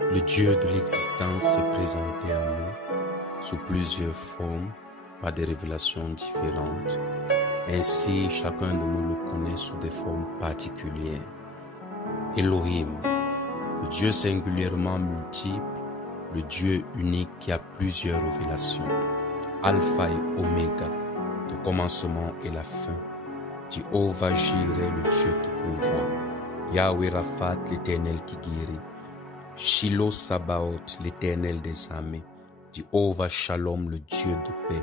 Le Dieu de l'existence s'est présenté à nous sous plusieurs formes, par des révélations différentes. Ainsi, chacun de nous le connaît sous des formes particulières. Elohim, le Dieu singulièrement multiple, le Dieu unique qui a plusieurs révélations. Alpha et Oméga, le commencement et la fin. Jéhovah Jireh, le Dieu qui pourvoit. Yahweh Raphat, l'Éternel qui guérit. Shiloh Sabaoth, l'Éternel des armées. Jéhovah Shalom, le Dieu de paix.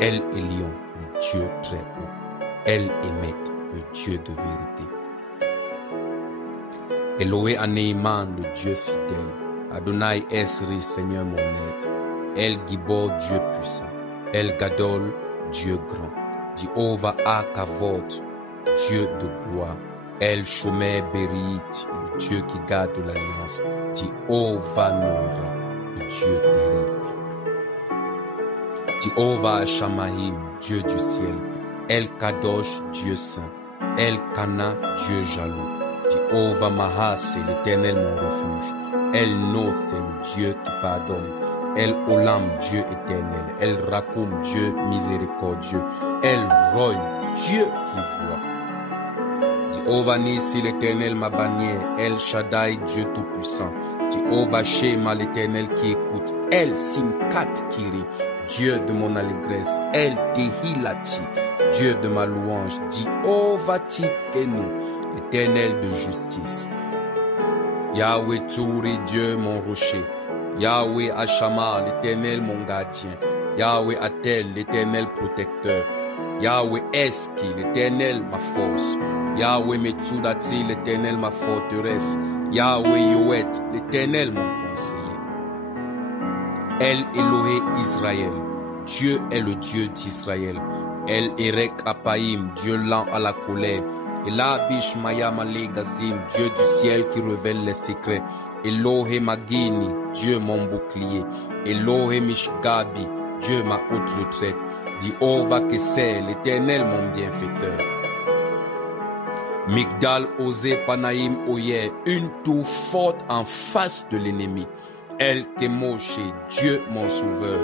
El Elyon, le Dieu très haut. El Emet, le Dieu de vérité. Eloé Aneiman, le Dieu fidèle. Adonai Esri, Seigneur mon aide. El Gibor, Dieu puissant. El Gadol, Dieu grand. Jéhovah Akavod, Dieu de gloire. El Shomer Berit, le Dieu qui garde l'alliance. Jéhovah Noura, le Dieu terrible. Jéhovah Shamaim, Dieu du ciel. El Kadosh, Dieu saint. El Kana, Dieu jaloux. Jéhovah Mahas, l'Éternel mon refuge. El Nothem, Dieu qui pardonne. El Olam, Dieu éternel. El Rakoum, Dieu miséricordieux. El Roy, Dieu qui voit. Jéhovah Nissi, l'Éternel ma bannière. El Shaddai, Dieu tout-puissant. Jéhovah Shema, l'Éternel qui écoute. El Simkat Kiri, Dieu de mon allégresse. El Tehilati, Dieu de ma louange. Jéhovah Titkenu, l'Éternel de justice. Yahweh Tsouri, Dieu mon rocher. Yahweh Hashama, l'Éternel mon gardien. Yahweh Atel, l'Éternel protecteur. Yahweh Eski, l'Éternel ma force. Yahweh Metsudati, l'Éternel ma forteresse. Yahweh Yoet, l'Éternel mon conseiller. El Elohe Israël, Dieu est le Dieu d'Israël. El Erek Apaïm, Dieu lent à la colère. Ela Bishmaya Gazim, Dieu du ciel qui révèle les secrets. Elohe Magini, Dieu mon bouclier. Elohe Mishgabi, Dieu ma haute retraite. Jéhovah Kesser, l'Éternel mon bienfaiteur. Migdal Osé Panaïm Oyer, une tour forte en face de l'ennemi. El Kemoshe, Dieu mon sauveur.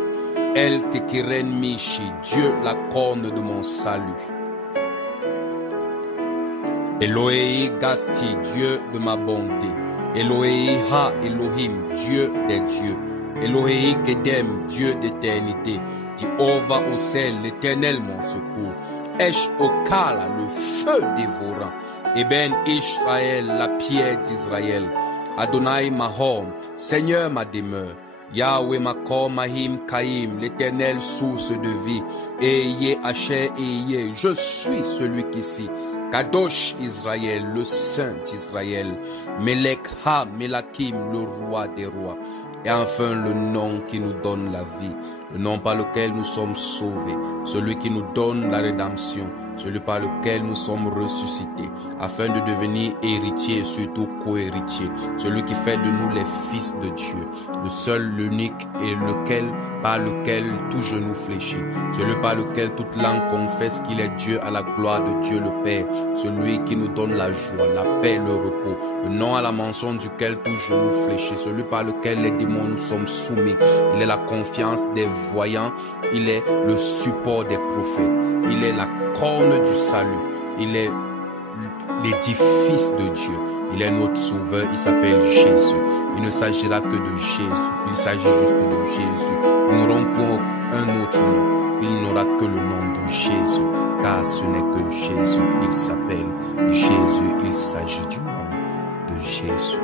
El Kekeren Mishi, Dieu la corne de mon salut. Elohei Gasti, Dieu de ma bonté. Elohei Ha Elohim, Dieu des dieux. Elohei Kedem, Dieu d'éternité. Jéhovah Osel, l'Éternel mon secours. Esh Okala, le feu dévorant. Eben Israël, la pierre d'Israël. Adonai Mahom, Seigneur ma demeure. Yahweh Makom Mahim Kaim, l'Éternel source de vie. Eye Asher Eye, je suis celui qui ici. Kadosh Israël, le Saint d'Israël. Melech Ha Melakim, le roi des rois. Et enfin le nom qui nous donne la vie, le nom par lequel nous sommes sauvés, celui qui nous donne la rédemption, celui par lequel nous sommes ressuscités, afin de devenir héritiers et surtout co-héritiers, celui qui fait de nous les fils de Dieu, le seul, l'unique et lequel, par lequel tout genou fléchit, celui par lequel toute langue confesse qu'il est Dieu à la gloire de Dieu le Père, celui qui nous donne la joie, la paix, le repos, le nom à la mention duquel tout genou fléchit, celui par lequel les démons nous sommes soumis. Il est la confiance des voyants, il est le support des prophètes, il est la corne du salut, il est l'édifice de Dieu, il est notre sauveur, il s'appelle Jésus. Il ne s'agira que de Jésus, il s'agit juste de Jésus. Nous n'aurons pour un autre nom, il n'aura que le nom de Jésus, car ce n'est que Jésus, il s'appelle Jésus, il s'agit du nom de Jésus.